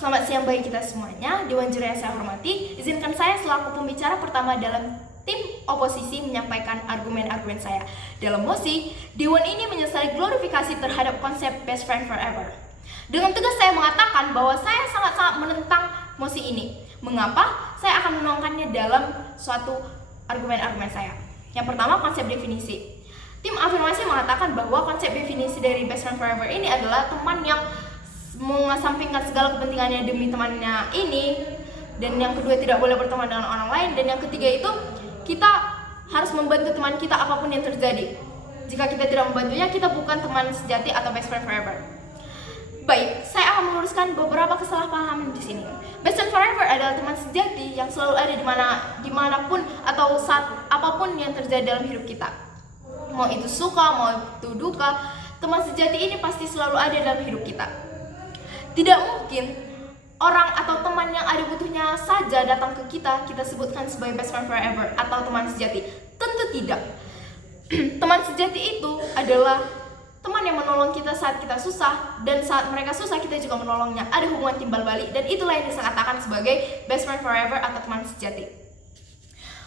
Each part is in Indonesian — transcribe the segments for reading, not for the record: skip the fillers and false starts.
Selamat siang bagi kita semuanya. Dewan juri yang saya hormati, izinkan saya selaku pembicara pertama dalam tim oposisi menyampaikan argumen-argumen saya. Dalam mosi, Dewan ini menyesali glorifikasi terhadap konsep best friend forever. Dengan tegas saya mengatakan bahwa saya sangat-sangat menentang mosi ini. Mengapa? Saya akan menuangkannya dalam suatu argumen-argumen saya. Yang pertama, konsep definisi. Tim afirmasi mengatakan bahwa konsep definisi dari best friend forever ini adalah teman yang mengesampingkan segala kepentingannya demi temannya ini, dan yang kedua tidak boleh berteman dengan orang lain, dan yang ketiga itu kita harus membantu teman kita apapun yang terjadi. Jika kita tidak membantunya, kita bukan teman sejati atau best friend forever. Baik, saya akan meluruskan beberapa kesalahpahaman di sini. Best friend forever adalah teman sejati yang selalu ada dimanapun atau saat apapun yang terjadi dalam hidup kita. Mau itu suka, mau itu duka, teman sejati ini pasti selalu ada dalam hidup kita. Tidak mungkin orang atau teman yang ada butuhnya saja datang ke kita sebutkan sebagai best friend forever atau teman sejati. Tentu tidak. Teman sejati itu adalah teman yang menolong kita saat kita susah, dan saat mereka susah kita juga menolongnya. Ada hubungan timbal balik, dan itulah yang disangkatakan sebagai best friend forever atau teman sejati.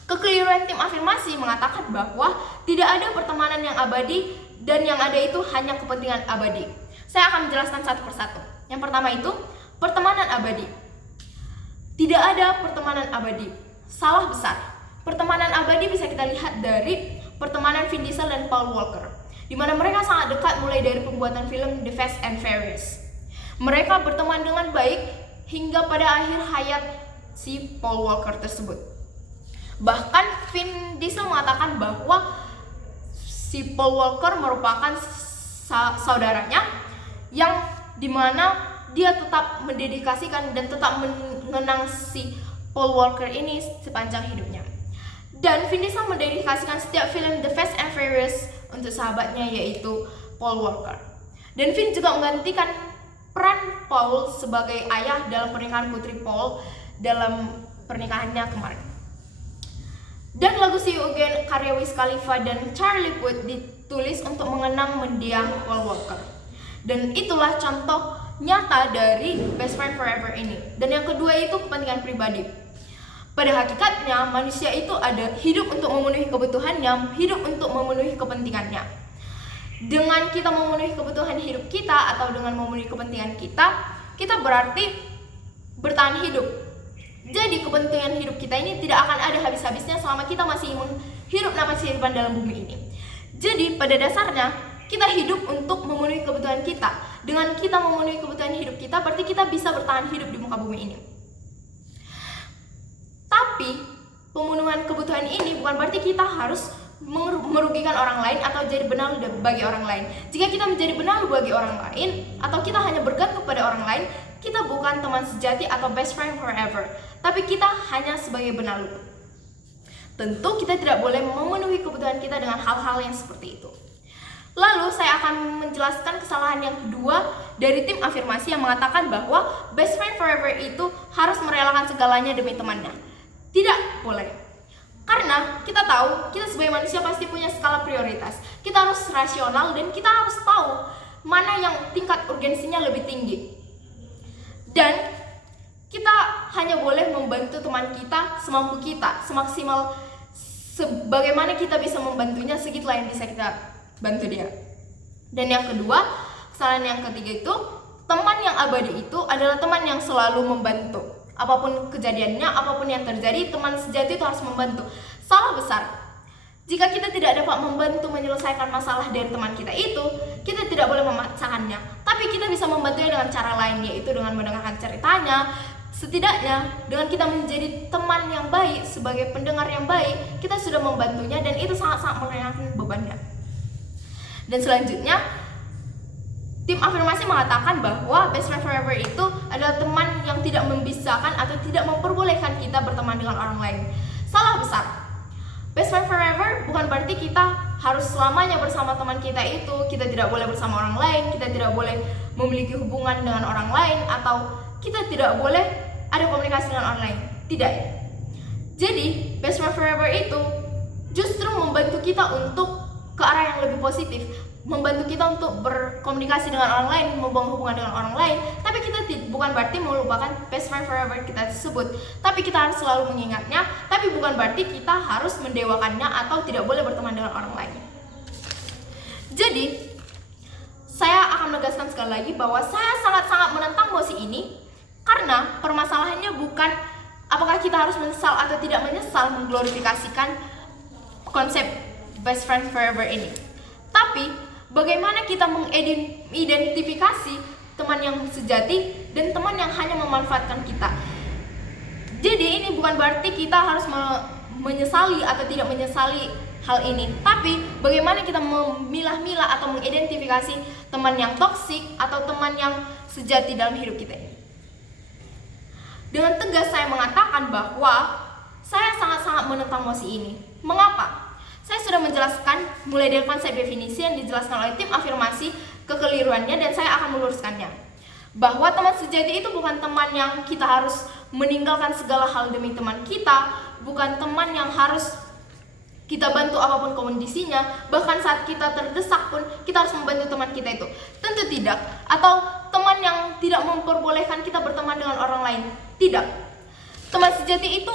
Kekeliruan tim afirmasi mengatakan bahwa tidak ada pertemanan yang abadi, dan yang ada itu hanya kepentingan abadi. Saya akan menjelaskan satu persatu. Yang pertama itu, pertemanan abadi. Tidak ada pertemanan abadi. Salah besar. Pertemanan abadi bisa kita lihat dari pertemanan Vin Diesel dan Paul Walker, di mana mereka sangat dekat mulai dari pembuatan film The Fast and Furious. Mereka berteman dengan baik hingga pada akhir hayat si Paul Walker tersebut. Bahkan Vin Diesel mengatakan bahwa si Paul Walker merupakan saudaranya yang dimana dia tetap mendedikasikan dan tetap mengenang si Paul Walker ini sepanjang hidupnya. Dan Vin Diesel mendedikasikan setiap film The Fast and Furious untuk sahabatnya yaitu Paul Walker. Dan Vin juga menggantikan peran Paul sebagai ayah dalam pernikahan putri Paul dalam pernikahannya kemarin. Dan lagu See You Again karya Wiz Khalifa dan Charlie Puth ditulis untuk mengenang mendiang Paul Walker. Dan itulah contoh nyata dari best friend forever ini. Dan yang kedua itu kepentingan pribadi. Pada hakikatnya manusia itu ada hidup untuk memenuhi kebutuhannya, hidup untuk memenuhi kepentingannya. Dengan kita memenuhi kebutuhan hidup kita atau dengan memenuhi kepentingan kita berarti bertahan hidup. Jadi kepentingan hidup kita ini tidak akan ada habis-habisnya selama kita masih menghirup napas kehidupan dalam bumi ini. Jadi pada dasarnya kita hidup untuk memenuhi kebutuhan kita. Dengan kita memenuhi kebutuhan hidup kita, berarti kita bisa bertahan hidup di muka bumi ini. Tapi pemenuhan kebutuhan ini bukan berarti kita harus merugikan orang lain atau jadi benalu bagi orang lain. Jika kita menjadi benalu bagi orang lain atau kita hanya bergantung pada orang lain, kita bukan teman sejati atau best friend forever, tapi kita hanya sebagai benalu. Tentu kita tidak boleh memenuhi kebutuhan kita dengan hal-hal yang seperti itu. Lalu saya akan menjelaskan kesalahan yang kedua dari tim afirmasi yang mengatakan bahwa best friend forever itu harus merelakan segalanya demi temannya. Tidak boleh. Karena kita tahu, kita sebagai manusia pasti punya skala prioritas. Kita harus rasional dan kita harus tahu mana yang tingkat urgensinya lebih tinggi. Dan kita hanya boleh membantu teman kita semampu kita, semaksimal sebagaimana kita bisa membantunya, segitulah yang bisa kita bantu dia. Dan yang kedua, kesalahan yang ketiga itu, teman yang abadi itu adalah teman yang selalu membantu. Apapun kejadiannya, apapun yang terjadi, teman sejati itu harus membantu. Salah besar. Jika kita tidak dapat membantu menyelesaikan masalah dari teman kita itu, kita tidak boleh memaksakannya. Tapi kita bisa membantunya dengan cara lain, yaitu dengan mendengarkan ceritanya. Setidaknya dengan kita menjadi teman yang baik, sebagai pendengar yang baik, kita sudah membantunya dan itu sangat-sangat meringankan bebannya. Dan selanjutnya, tim afirmasi mengatakan bahwa best friend forever itu adalah teman yang tidak membisahkan atau tidak memperbolehkan kita berteman dengan orang lain. Salah besar. Best friend forever bukan berarti kita harus selamanya bersama teman kita itu, kita tidak boleh bersama orang lain, kita tidak boleh memiliki hubungan dengan orang lain, atau kita tidak boleh ada komunikasi dengan orang lain. Tidak. Jadi, best friend forever itu justru membantu kita untuk ke arah yang lebih positif. membantu kita untuk berkomunikasi dengan orang lain, membangun hubungan dengan orang lain, tapi kita bukan berarti melupakan best friend forever kita tersebut. Tapi kita harus selalu mengingatnya, tapi bukan berarti kita harus mendewakannya atau tidak boleh berteman dengan orang lain. Jadi, saya akan menegaskan sekali lagi bahwa saya sangat-sangat menentang mosi ini, karena permasalahannya bukan apakah kita harus menyesal atau tidak menyesal mengglorifikasikan konsep best friend forever ini. Tapi bagaimana kita mengidentifikasi teman yang sejati dan teman yang hanya memanfaatkan kita. Jadi ini bukan berarti kita harus menyesali atau tidak menyesali hal ini, tapi bagaimana kita memilah-milah atau mengidentifikasi teman yang toksik atau teman yang sejati dalam hidup kita ini. Dengan tegas saya mengatakan bahwa saya sangat-sangat menentang mosi ini. Mengapa? Saya sudah menjelaskan mulai dari konsep definisi yang dijelaskan oleh tim afirmasi kekeliruannya, dan saya akan meluruskannya. Bahwa teman sejati itu bukan teman yang kita harus meninggalkan segala hal demi teman kita, bukan teman yang harus kita bantu apapun kondisinya, bahkan saat kita terdesak pun kita harus membantu teman kita itu. Tentu tidak. Atau teman yang tidak memperbolehkan kita berteman dengan orang lain. Tidak. Teman sejati itu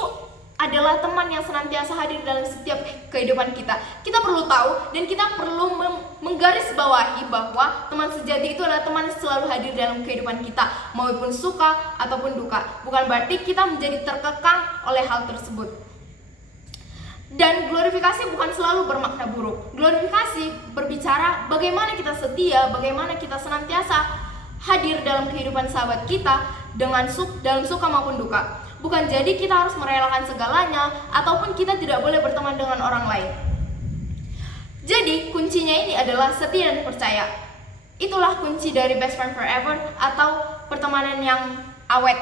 adalah teman yang senantiasa hadir dalam setiap kehidupan kita. Kita perlu tahu dan kita perlu menggarisbawahi bahwa teman sejati itu adalah teman yang selalu hadir dalam kehidupan kita, maupun suka ataupun duka. Bukan berarti kita menjadi terkekang oleh hal tersebut. Dan glorifikasi bukan selalu bermakna buruk. Glorifikasi berbicara bagaimana kita setia, bagaimana kita senantiasa hadir dalam kehidupan sahabat kita dalam suka maupun duka. Bukan jadi kita harus merelakan segalanya ataupun kita tidak boleh berteman dengan orang lain. Jadi kuncinya ini adalah setia dan percaya. Itulah kunci dari best friend forever atau pertemanan yang awet.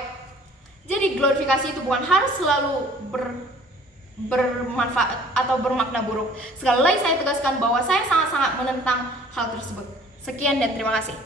Jadi glorifikasi itu bukan harus selalu bermanfaat atau bermakna buruk. Sekali lagi saya tegaskan bahwa saya sangat-sangat menentang hal tersebut. Sekian dan terima kasih.